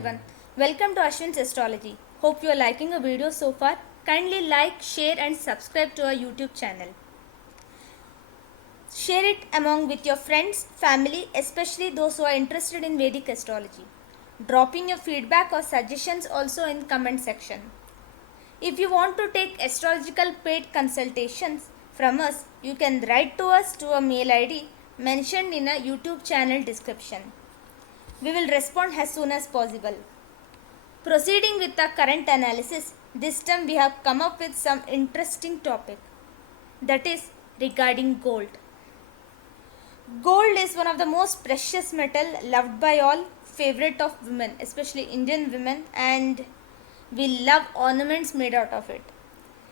everyone. Welcome to Ashwin's Astrology. Hope you are liking our video so far. Kindly like, share and subscribe to our YouTube channel. Share it among with your friends, family, especially those who are interested in Vedic Astrology. Dropping your feedback or suggestions also in comment section. If you want to take astrological paid consultations from us, you can write to us to a mail ID mentioned in a YouTube channel description. We will respond as soon as possible. Proceeding with the current analysis, this time we have come up with some interesting topic, that is regarding gold. Gold is one of the most precious metal loved by all, favorite of women, especially Indian women, and we love ornaments made out of it.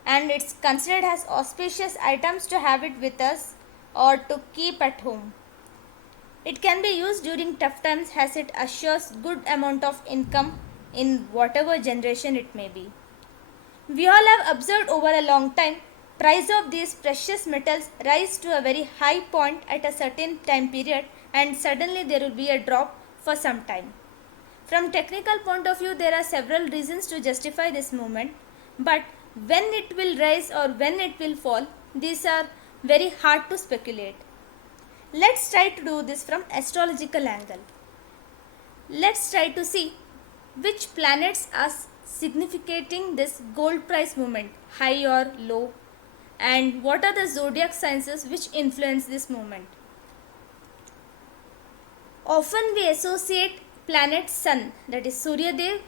And it's considered as auspicious items to have it with us or to keep at home. It can be used during tough times as it assures good amount of income in whatever generation it may be. We all have observed over a long time, price of these precious metals rise to a very high point at a certain time period and suddenly there will be a drop for some time. From technical point of view, there are several reasons to justify this movement, but when it will rise or when it will fall, these are very hard to speculate. Let's try to do this from astrological angle. Let's try to see which planets are significating this gold price movement, high or low, and what are the zodiac signs which influence this movement. Often we associate planet Sun, that is Surya Dev,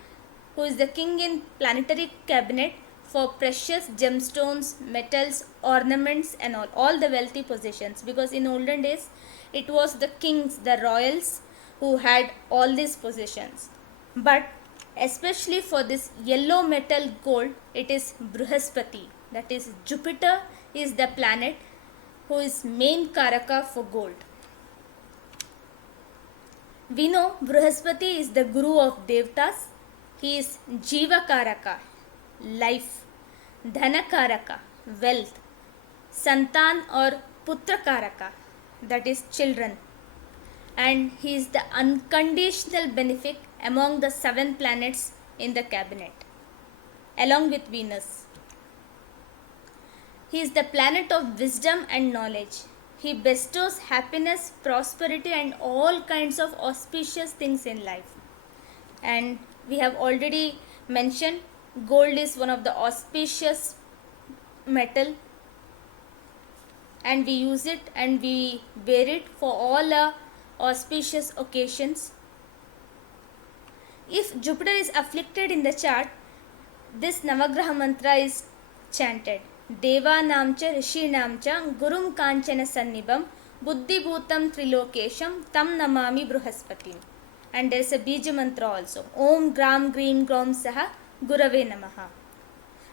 who is the king in planetary cabinet, for precious gemstones, metals, ornaments and all the wealthy possessions, because in olden days it was the kings, the royals who had all these possessions. But especially for this yellow metal gold, it is Brihaspati, that is Jupiter is the planet who is main karaka for gold. We know Brihaspati is the guru of Devtas. He is Jiva Karaka, life, Dhana Karaka, wealth, Santan or Putra Karaka, that is children, and he is the unconditional benefic among the 7 planets in the cabinet, along with Venus. He is the planet of wisdom and knowledge. He bestows happiness, prosperity and all kinds of auspicious things in life. And we have already mentioned gold is one of the auspicious metal, and we use it and we wear it for all our auspicious occasions. If Jupiter is afflicted in the chart, this Navagraha mantra is chanted. Devanam cha rishinam cha gurum kanchana sannibam buddhi bhutam trilokesham tam namami bruhaspatim. And there is a bija mantra also. Om gram greem grom saha gurave namaha.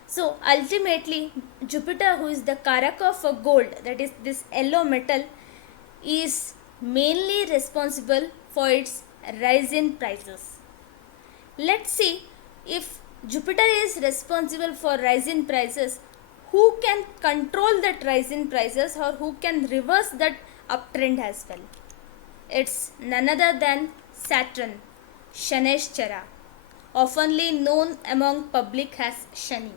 So ultimately Jupiter, who is the karaka for gold, that is this yellow metal, is mainly responsible for its rise in prices. Let's see, if Jupiter is responsible for rise in prices, who can control that rise in prices or who can reverse that uptrend as well? It's none other than Saturn, Shaneshchara, oftenly known among public as Shani.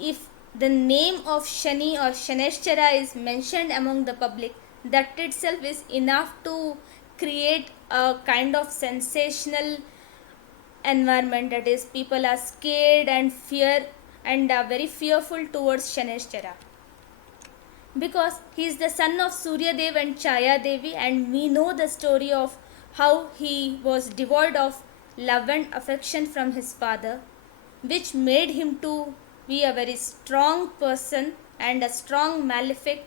If the name of Shani or Shaneshchara is mentioned among the public, that itself is enough to create a kind of sensational environment, that is people are scared and fear and are very fearful towards Shaneshchara, because he is the son of Surya Dev and Chaya Devi, and we know the story of how he was devoid of love and affection from his father, which made him to be a very strong person and a strong malefic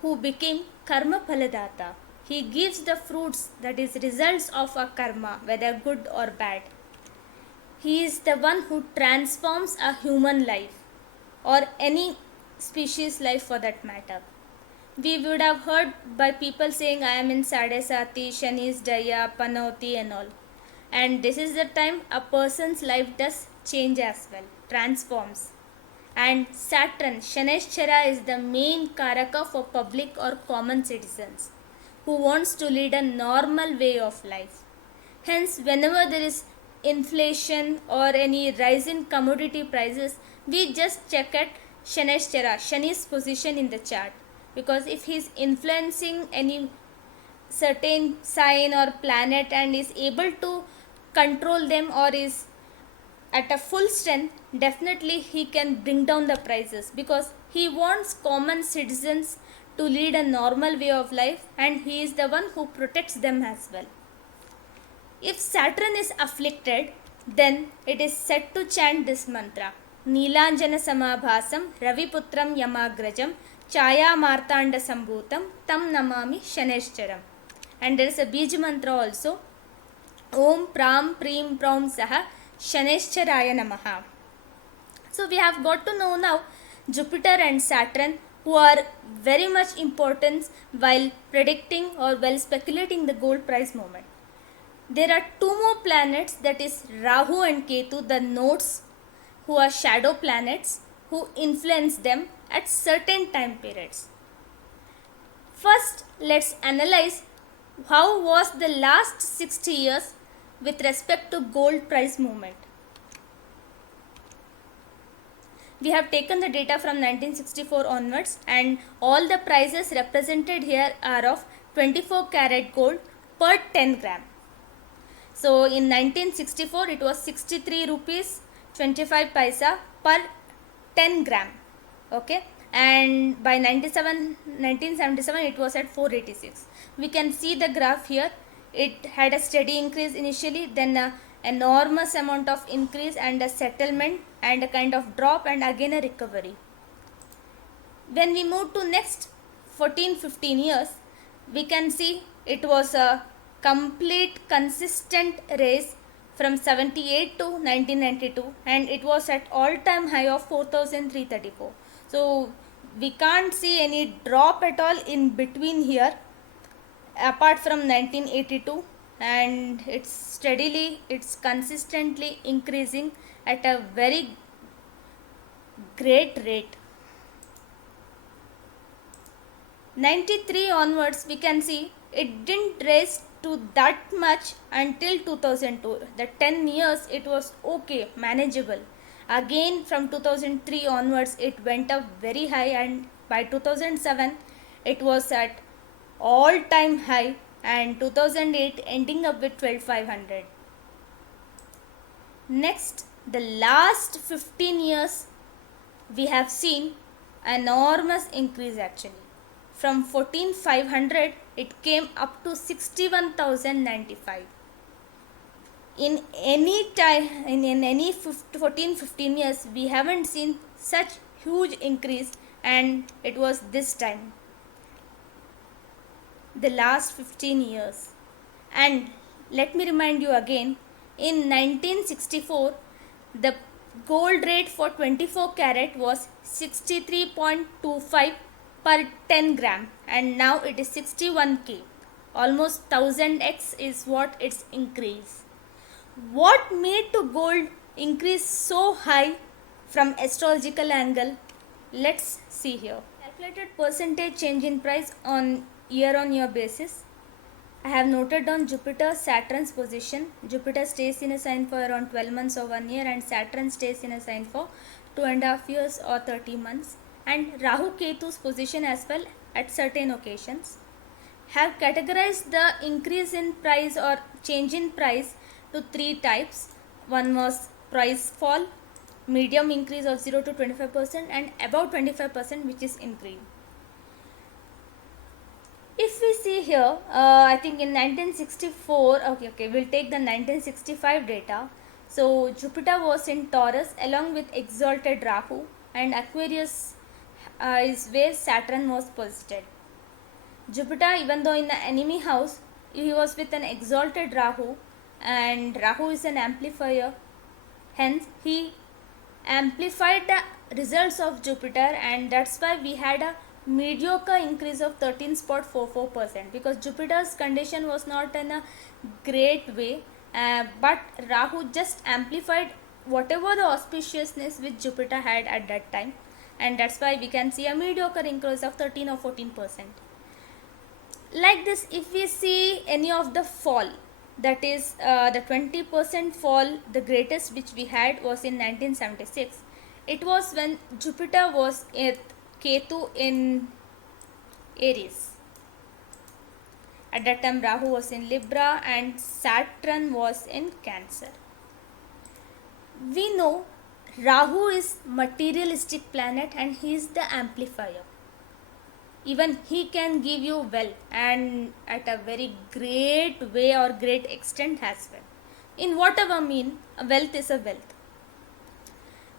who became karma phaladata. He gives the fruits, that is results of a karma, whether good or bad. He is the one who transforms a human life or any species life for that matter. We would have heard by people saying, I am in Sadesati, Shani's Daya, Panauti and all. And this is the time a person's life does change as well, transforms. And Saturn, Shaneshchara, is the main karaka for public or common citizens who wants to lead a normal way of life. Hence, whenever there is inflation or any rise in commodity prices, we just check at Shaneshchara, Shani's position in the chart. Because if he is influencing any certain sign or planet and is able to control them or is at a full strength, definitely he can bring down the prices, because he wants common citizens to lead a normal way of life, and he is the one who protects them as well. If Saturn is afflicted, then it is said to chant this mantra: Neelanjana Samabhasam Raviputram Yamagrajam Chaya Martanda Sambhutam Tam Namami Shaneshcharam. And there is a Bij mantra also: Om Pram Prim Pram Saha Shaneshcharaya Namaha. So we have got to know now Jupiter and Saturn, who are very much important while predicting or while speculating the gold price movement. There are two more planets, that is Rahu and Ketu, the nodes, who are shadow planets who influence them at certain time periods. First, let's analyze how was the last 60 years with respect to gold price movement. We have taken the data from 1964 onwards, and all the prices represented here are of 24 karat gold per 10 gram. So in 1964 it was 63 rupees 25 paisa per 10 gram. Okay, and by 1977 it was at 486. We can see the graph here. It had a steady increase initially, then a enormous amount of increase and a settlement and a kind of drop and again a recovery. When we move to next 14-15 years, we can see it was a complete consistent raise from 78 to 1992, and it was at all time high of 4334. So we can't see any drop at all in between here apart from 1982, and it's consistently increasing at a very great rate. 93 onwards we can see it didn't raise to that much until 2002. The 10 years it was okay, manageable. Again from 2003 onwards it went up very high, and by 2007 it was at all time high, and 2008 ending up with 12,500. Next, the last 15 years we have seen enormous increase actually. From 14,500 it came up to 61,095. In any time, in any 14-15 years, we haven't seen such huge increase, and it was this time, the last 15 years. And let me remind you again, in 1964 the gold rate for 24 karat was 63.25 per 10 gram, and now it is 61k. Almost 1000x is what its increase. What made to gold increase so high from astrological angle? Let's see here. Calculated percentage change in price on year basis. I have noted down Jupiter, Saturn's position. Jupiter stays in a sign for around 12 months or 1 year, and Saturn stays in a sign for 2.5 years or 30 months. And Rahu Ketu's position as well at certain occasions. Have categorized the increase in price or change in price to 3 types. One was price fall, medium increase of 0 to 25%, and above 25%, which is increase. If we see here, I think in 1964, okay, we'll take the 1965 data. So Jupiter was in Taurus along with exalted Rahu, and Aquarius is where Saturn was posited. Jupiter, even though in the enemy house, he was with an exalted Rahu, and Rahu is an amplifier. Hence, he amplified the results of Jupiter, and that's why we had a mediocre increase of 13.44%, because Jupiter's condition was not in a great way, but Rahu just amplified whatever the auspiciousness which Jupiter had at that time, and that's why we can see a mediocre increase of 13 or 14%. Like this, if we see any of the fall, that is the 20% fall, the greatest which we had was in 1976. It was when Jupiter was at Ketu in Aries. At that time Rahu was in Libra and Saturn was in Cancer. We know Rahu is materialistic planet and he is the amplifier. Even he can give you wealth, and at a very great way or great extent as well. In whatever mean, a wealth is a wealth.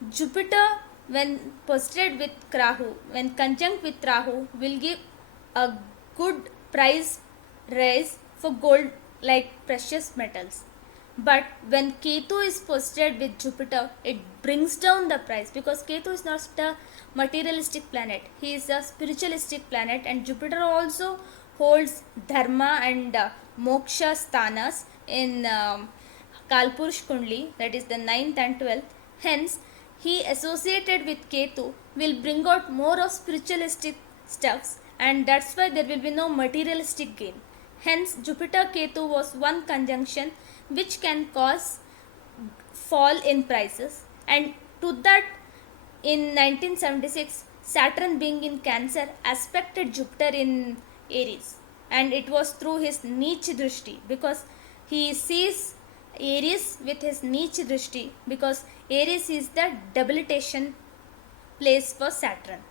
Jupiter, when posited with Rahu, when conjunct with Rahu, will give a good price rise for gold like precious metals. But when Ketu is posited with Jupiter, it brings down the price, because Ketu is not a materialistic planet. He is a spiritualistic planet, and Jupiter also holds dharma and moksha sthanas in Kalpurush Kundli, that is the 9th and 12th. Hence, he associated with Ketu will bring out more of spiritualistic stuffs, and that's why there will be no materialistic gain. Hence, Jupiter Ketu was one conjunction which can cause fall in prices, and to that in 1976 Saturn being in Cancer aspected Jupiter in Aries, and it was through his Neech Drishti, because he sees Aries with his Neech Drishti, because Aries is the debilitation place for Saturn.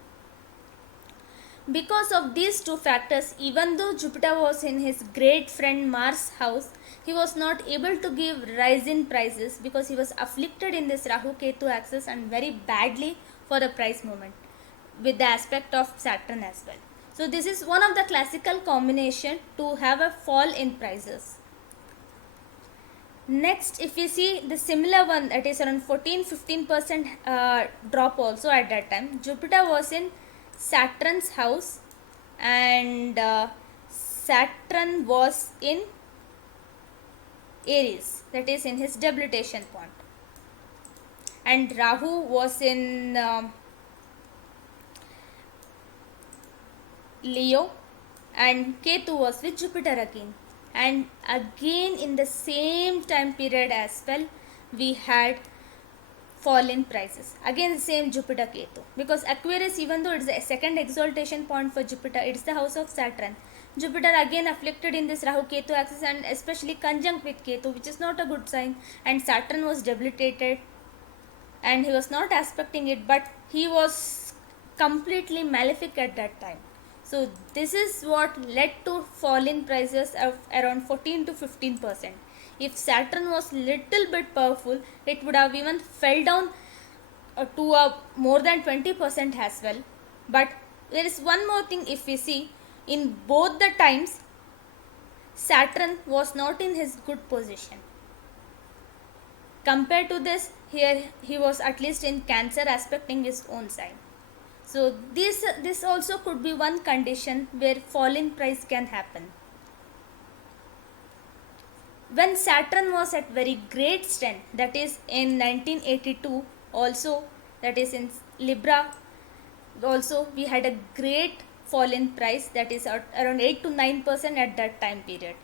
Because of these two factors, even though Jupiter was in his great friend Mars' house, he was not able to give rise in prices, because he was afflicted in this Rahu Ketu axis and very badly for a price movement with the aspect of Saturn as well. So this is one of the classical combination to have a fall in prices. Next, if we see the similar one, that is around 14-15% drop also at that time. Jupiter was in Saturn's house, and Saturn was in Aries, that is in his debilitation point, and Rahu was in Leo, and Ketu was with Jupiter again. And again in the same time period as well, we had fall in prices. Again the same Jupiter Ketu, because Aquarius, even though it is a second exaltation point for Jupiter, it is the house of Saturn. Jupiter again afflicted in this Rahu Ketu axis, and especially conjunct with Ketu, which is not a good sign, and Saturn was debilitated and he was not aspecting it, but he was completely malefic at that time. So this is what led to fall in prices of around 14-15%. If Saturn was little bit powerful, it would have even fell down to a more than 20% as well. But there is one more thing, if we see, in both the times Saturn was not in his good position. Compared to this, here he was at least in Cancer aspecting his own sign. So this also could be one condition where fall in price can happen. When Saturn was at very great strength, that is in 1982 also, that is in Libra also, we had a great fall in price, that is around 8-9% at that time period.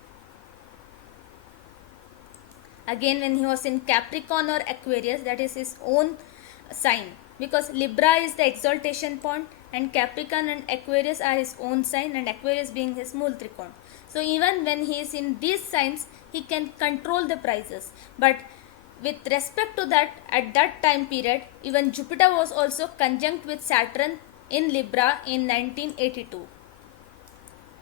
Again when he was in Capricorn or Aquarius, that is his own sign, because Libra is the exaltation point and Capricorn and Aquarius are his own sign, and Aquarius being his Mool Trikon. So even when he is in these signs, he can control the prices. But with respect to that, at that time period, even Jupiter was also conjunct with Saturn in Libra in 1982.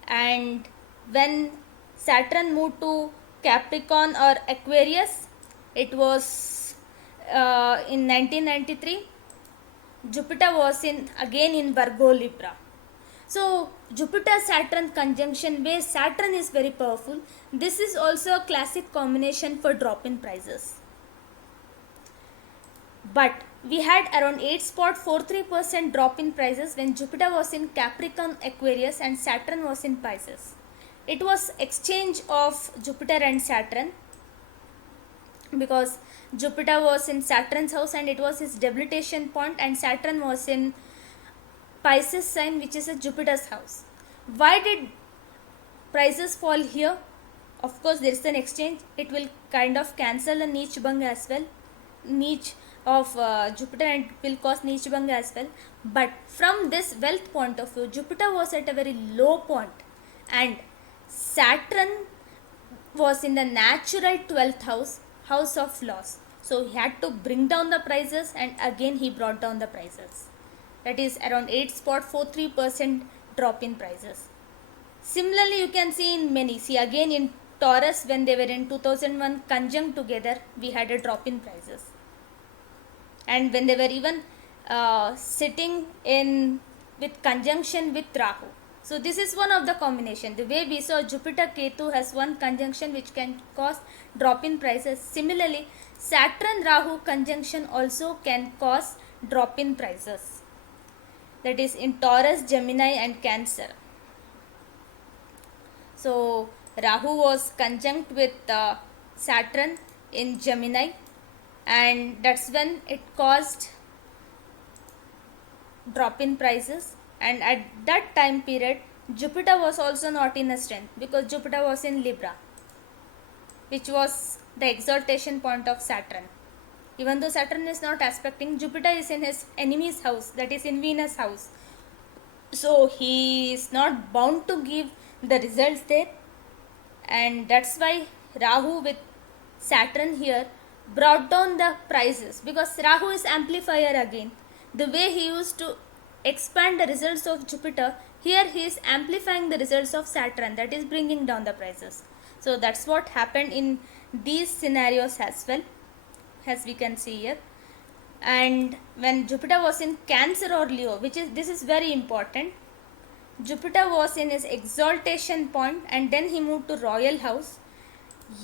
And when Saturn moved to Capricorn or Aquarius, it was in 1993. Jupiter was again in Virgo Libra. So Jupiter Saturn conjunction, where Saturn is very powerful, this is also a classic combination for drop in prices. But we had around 8.43% drop in prices when Jupiter was in Capricorn Aquarius and Saturn was in Pisces. It was exchange of Jupiter and Saturn, because Jupiter was in Saturn's house and it was his debilitation point, and Saturn was in Pisces sign, which is a Jupiter's house. Why did prices fall here? Of course, there is an exchange. It will kind of cancel a niche bang as well. Niche of Jupiter, and will cause niche bang as well. But from this wealth point of view, Jupiter was at a very low point, and Saturn was in the natural 12th house, house of loss. So he had to bring down the prices, and again he brought down the prices. That is around 8.43% drop in prices. Similarly, you can see in many. See again in Taurus, when they were in 2001 conjunct together, we had a drop in prices. And when they were even sitting in with conjunction with Rahu. So this is one of the combination. The way we saw Jupiter Ketu has one conjunction which can cause drop in prices. Similarly, Saturn Rahu conjunction also can cause drop in prices. That is in Taurus, Gemini and Cancer. So Rahu was conjunct with Saturn in Gemini, and that's when it caused drop in prices. And at that time period, Jupiter was also not in a strength, because Jupiter was in Libra, which was the exaltation point of Saturn. Even though Saturn is not aspecting, Jupiter is in his enemy's house, that is in Venus house. So he is not bound to give the results there, and that's why Rahu with Saturn here brought down the prices, because Rahu is amplifier again. The way he used to expand the results of Jupiter, here he is amplifying the results of Saturn, that is bringing down the prices. So that's what happened in these scenarios as well, as we can see here. And when Jupiter was in Cancer or Leo, this is very important, Jupiter was in his exaltation point, and then he moved to royal house.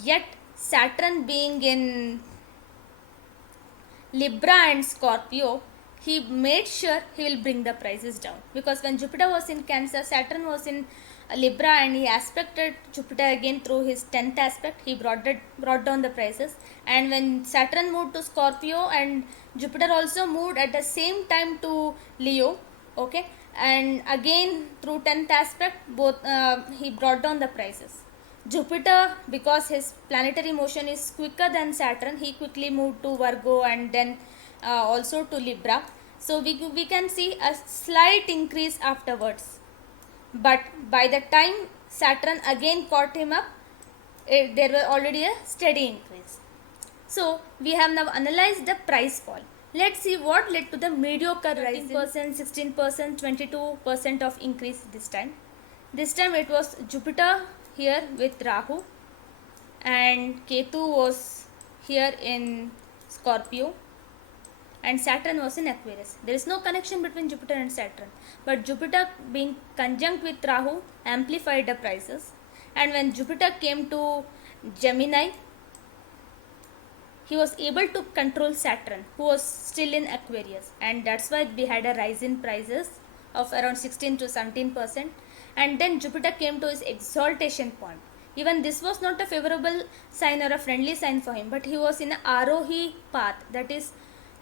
Yet Saturn being in Libra and Scorpio, he made sure he will bring the prices down, because when Jupiter was in Cancer, Saturn was in Libra, and he aspected Jupiter again through his 10th aspect. He brought down the prices. And when Saturn moved to Scorpio, and Jupiter also moved at the same time to Leo, okay, and again through 10th aspect, both he brought down the prices. Jupiter, because his planetary motion is quicker than Saturn, he quickly moved to Virgo and then also to Libra. So we can see a slight increase afterwards. But by the time Saturn again caught him up, there were already a steady increase. So we have now analyzed the price fall. Let's see what led to the mediocre rise. 13%, 16%, 22% of increase this time. This time it was Jupiter here with Rahu, and Ketu was here in Scorpio, and Saturn was in Aquarius. There is no connection between Jupiter and Saturn, but Jupiter being conjunct with Rahu amplified the prices. And when Jupiter came to Gemini, he was able to control Saturn, who was still in Aquarius, and that's why we had a rise in prices of around 16 to 17%. And then Jupiter came to his exaltation point. Even this was not a favorable sign or a friendly sign for him, but he was in an Arohi path, that is,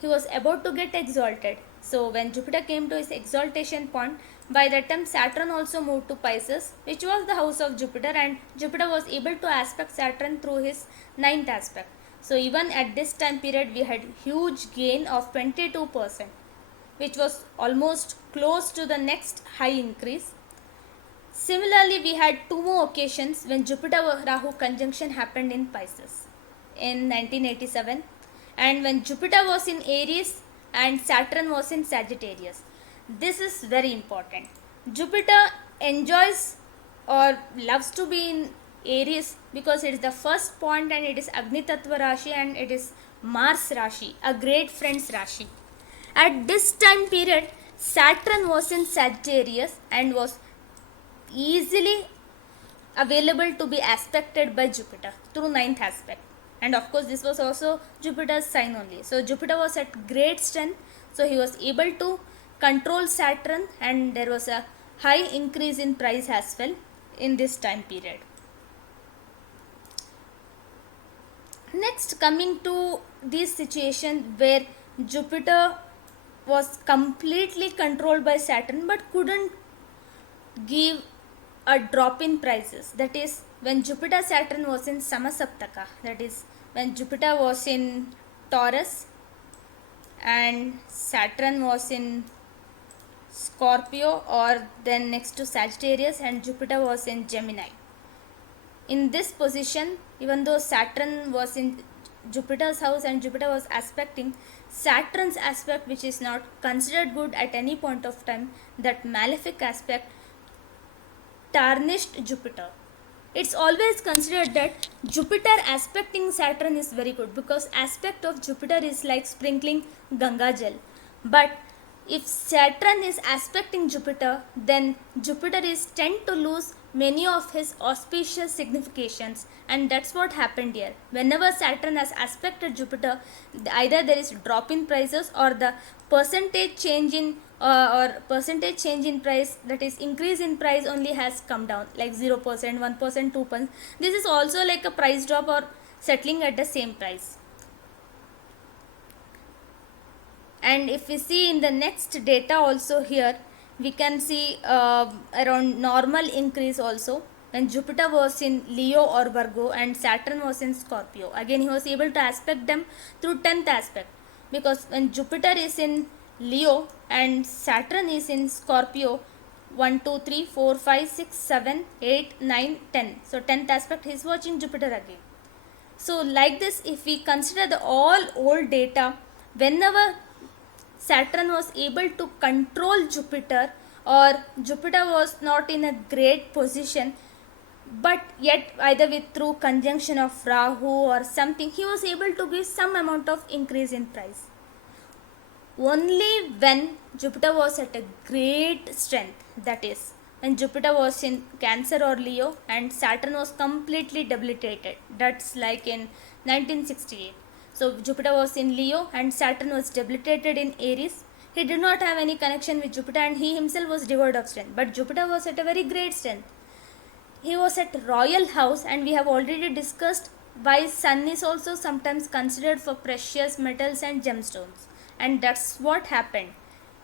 he was about to get exalted. So when Jupiter came to his exaltation point, by that time Saturn also moved to Pisces, which was the house of Jupiter, and Jupiter was able to aspect Saturn through his 9th aspect. So even at this time period, we had huge gain of 22%, which was almost close to the next high increase. Similarly, we had two more occasions when Jupiter-Rahu conjunction happened in Pisces in 1987, and when Jupiter was in Aries and Saturn was in Sagittarius. This is very important. Jupiter enjoys or loves to be in Aries because it is the first point, and it is Agni Tattva Rashi, and it is Mars Rashi, a great friend's Rashi. At this time period, Saturn was in Sagittarius and was easily available to be aspected by Jupiter through 9th aspect. And of course, this was also Jupiter's sign only. So Jupiter was at great strength, so he was able to control Saturn, and there was a high increase in price as well in this time period. Next, coming to this situation where Jupiter was completely controlled by Saturn but couldn't give a drop in prices. That is when Jupiter Saturn was in Samasaptaka, that is when Jupiter was in Taurus and Saturn was in Scorpio, or then next to Sagittarius, and Jupiter was in Gemini. In this position, even though Saturn was in Jupiter's house and Jupiter was aspecting, Saturn's aspect, which is not considered good at any point of time, that malefic aspect tarnished Jupiter. It's always considered that Jupiter aspecting Saturn is very good, because aspect of Jupiter is like sprinkling Ganga Jal. But if Saturn is aspecting Jupiter, then Jupiter is tend to lose many of his auspicious significations, and that's what happened here. Whenever Saturn has aspected Jupiter, either there is drop in prices, or the percentage change in price, that is increase in price, only has come down, like 0%, 1%, 2%. This is also like a price drop or settling at the same price. And if we see in the next data also, here we can see around normal increase also when Jupiter was in Leo or Virgo and Saturn was in Scorpio. Again, he was able to aspect them through 10th aspect, because when Jupiter is in Leo and Saturn is in Scorpio, 1, 2, 3, 4, 5, 6, 7, 8, 9, 10. So 10th aspect, he is watching Jupiter again. So like this, if we consider the all old data, whenever Saturn was able to control Jupiter, or Jupiter was not in a great position, but yet either with through conjunction of Rahu or something, he was able to give some amount of increase in price. Only when Jupiter was at a great strength, that is when Jupiter was in Cancer or Leo and Saturn was completely debilitated, that's like in 1968. So Jupiter was in Leo and Saturn was debilitated in Aries. He did not have any connection with Jupiter and he himself was devoid of strength. But Jupiter was at a very great strength. He was at royal house, and we have already discussed why Sun is also sometimes considered for precious metals and gemstones. And that's what happened.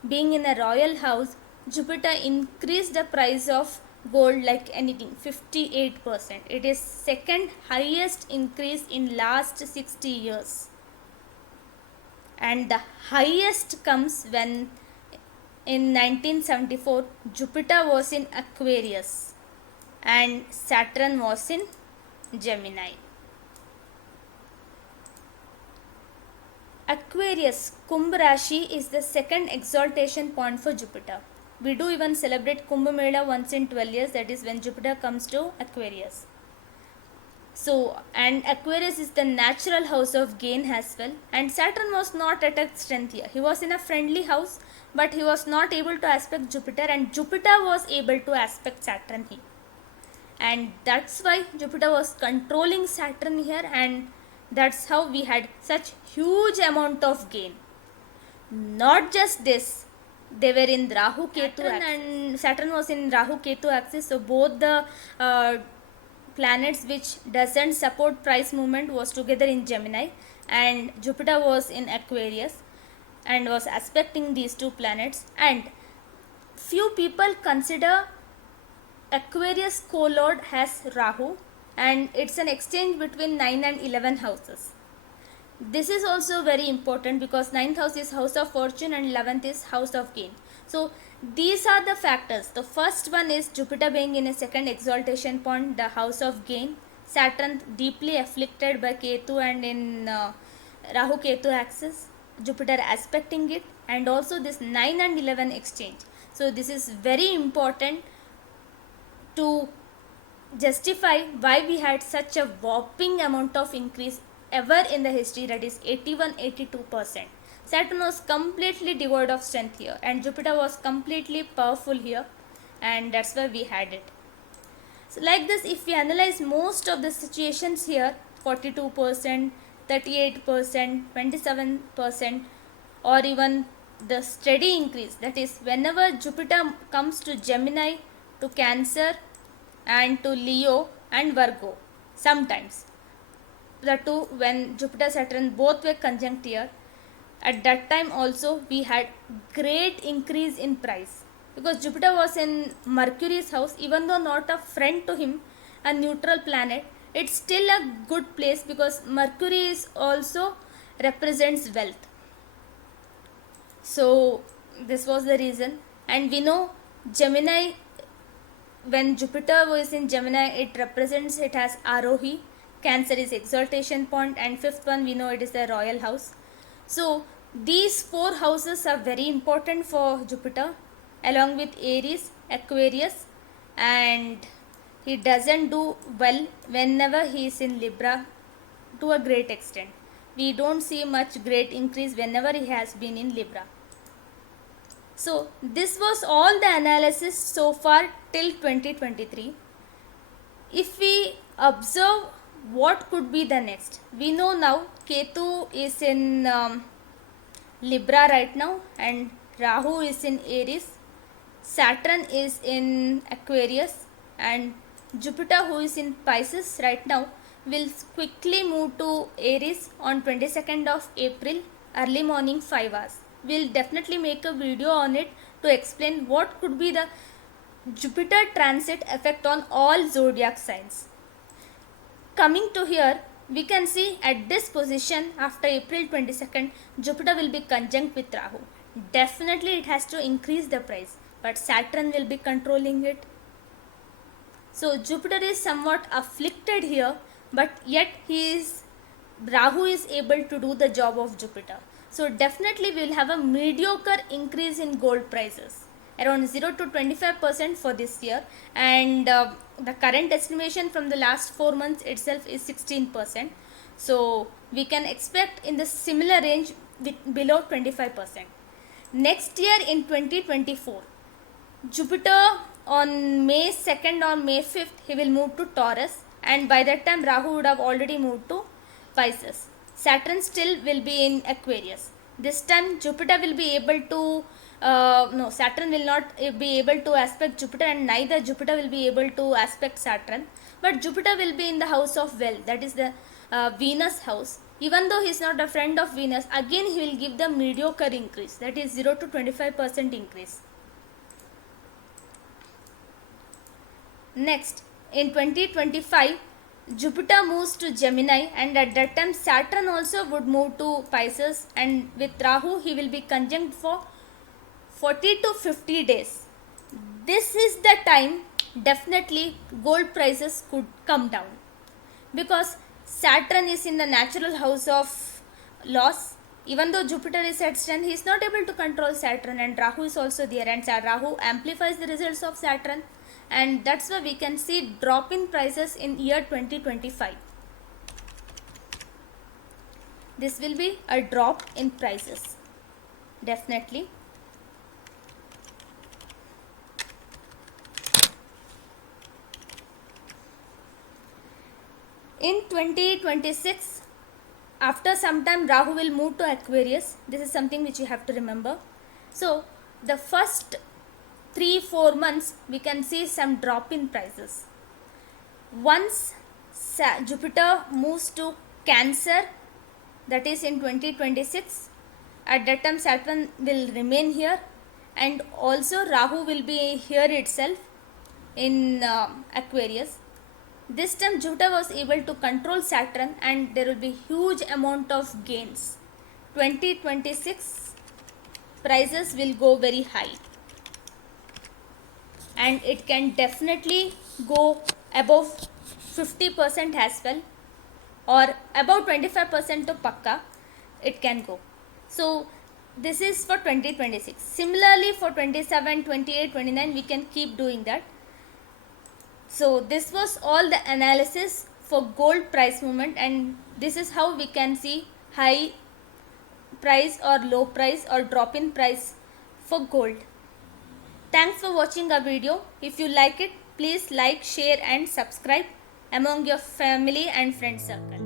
Being in a royal house, Jupiter increased the price of gold like anything, 58%. It is second highest increase in last 60 years. And the highest comes when in 1974 Jupiter was in Aquarius and Saturn was in Gemini. Aquarius, Kumbh Rashi, is the second exaltation point for Jupiter. We do even celebrate Kumbh Mela once in 12 years, that is when Jupiter comes to Aquarius. So, and Aquarius is the natural house of gain as well. And Saturn was not at a strength here. He was in a friendly house, but he was not able to aspect Jupiter, and Jupiter was able to aspect Saturn here. And that's why Jupiter was controlling Saturn here, and that's how we had such huge amount of gain. Not just this, they were in Rahu Ketu axis, and Saturn was in Rahu Ketu axis, so both the planets which doesn't support price movement was together in Gemini, and Jupiter was in Aquarius and was aspecting these two planets. And few people consider Aquarius co-lord as Rahu, and it's an exchange between 9 and 11 houses. This is also very important because 9th house is house of fortune and 11th is house of gain. So these are the factors. The first one is Jupiter being in a second exaltation point, the house of gain. Saturn deeply afflicted by Ketu and in Rahu Ketu axis. Jupiter aspecting it, and also this 9 and 11 exchange. So this is very important to justify why we had such a whopping amount of increase ever in the history, that is 81-82%. Saturn was completely devoid of strength here, and Jupiter was completely powerful here, and that's why we had it. So like this, if we analyze most of the situations here, 42%, 38%, 27%, or even the steady increase, that is whenever Jupiter comes to Gemini, to Cancer and to Leo and Virgo, sometimes the two, when Jupiter Saturn both were conjunct here, at that time also we had great increase in price. because Jupiter was in Mercury's house, even though not a friend to him, a neutral planet, it's still a good place because Mercury is also represents wealth. So this was the reason. And we know Gemini, when Jupiter was in Gemini, it represents, it has Arohi, Cancer is exaltation point, and fifth one we know it is the royal house. So these four houses are very important for Jupiter, along with Aries, Aquarius, and he doesn't do well whenever he is in Libra to a great extent. We don't see much great increase whenever he has been in Libra. So this was all the analysis so far till 2023. If we observe what could be the next, we know now Ketu is in Libra right now, and Rahu is in Aries, Saturn is in Aquarius, and Jupiter, who is in Pisces right now, will quickly move to Aries on 22nd of April, early morning 5 hours. We'll definitely make a video on it to explain what could be the Jupiter transit effect on all zodiac signs. Coming to here, we can see at this position after April 22nd, Jupiter will be conjunct with Rahu. Definitely it has to increase the price, but Saturn will be controlling it. So Jupiter is somewhat afflicted here, but yet Rahu is able to do the job of Jupiter. So definitely we will have a mediocre increase in gold prices, around 0 to 25% for this year, and the current estimation from the last 4 months itself is 16%. So we can expect in the similar range with below 25%. Next year in 2024, Jupiter on May 2nd or May 5th, he will move to Taurus, and by that time Rahu would have already moved to Pisces. Saturn still will be in Aquarius. This time Jupiter will be able to, Saturn will not be able to aspect Jupiter, and neither Jupiter will be able to aspect Saturn. But Jupiter will be in the house of wealth, that is the Venus house. Even though he is not a friend of Venus, again he will give the mediocre increase, that is 0 to 25% increase. Next, in 2025, Jupiter moves to Gemini, and at that time Saturn also would move to Pisces, and with Rahu he will be conjunct for 40 to 50 days. This is the time definitely gold prices could come down, because Saturn is in the natural house of loss. Even though Jupiter is at strength, he is not able to control Saturn, and Rahu is also there, and Rahu amplifies the results of Saturn, and that's why we can see drop in prices in year 2025. This will be a drop in prices, definitely. In 2026, after some time Rahu will move to Aquarius. This is something which you have to remember. So the first 3-4 months we can see some drop in prices. Once Jupiter moves to Cancer, that is in 2026, at that time Saturn will remain here, and also Rahu will be here itself in Aquarius. This time Jupiter was able to control Saturn, and there will be huge amount of gains. 2026 prices will go very high, and it can definitely go above 50% as well, or about 25% to pakka it can go. So this is for 2026. Similarly for 27, 28, 29 we can keep doing that. So this was all the analysis for gold price movement, and this is how we can see high price or low price or drop in price for gold. Thanks for watching our video. If you like it, please like, share and subscribe among your family and friend circle.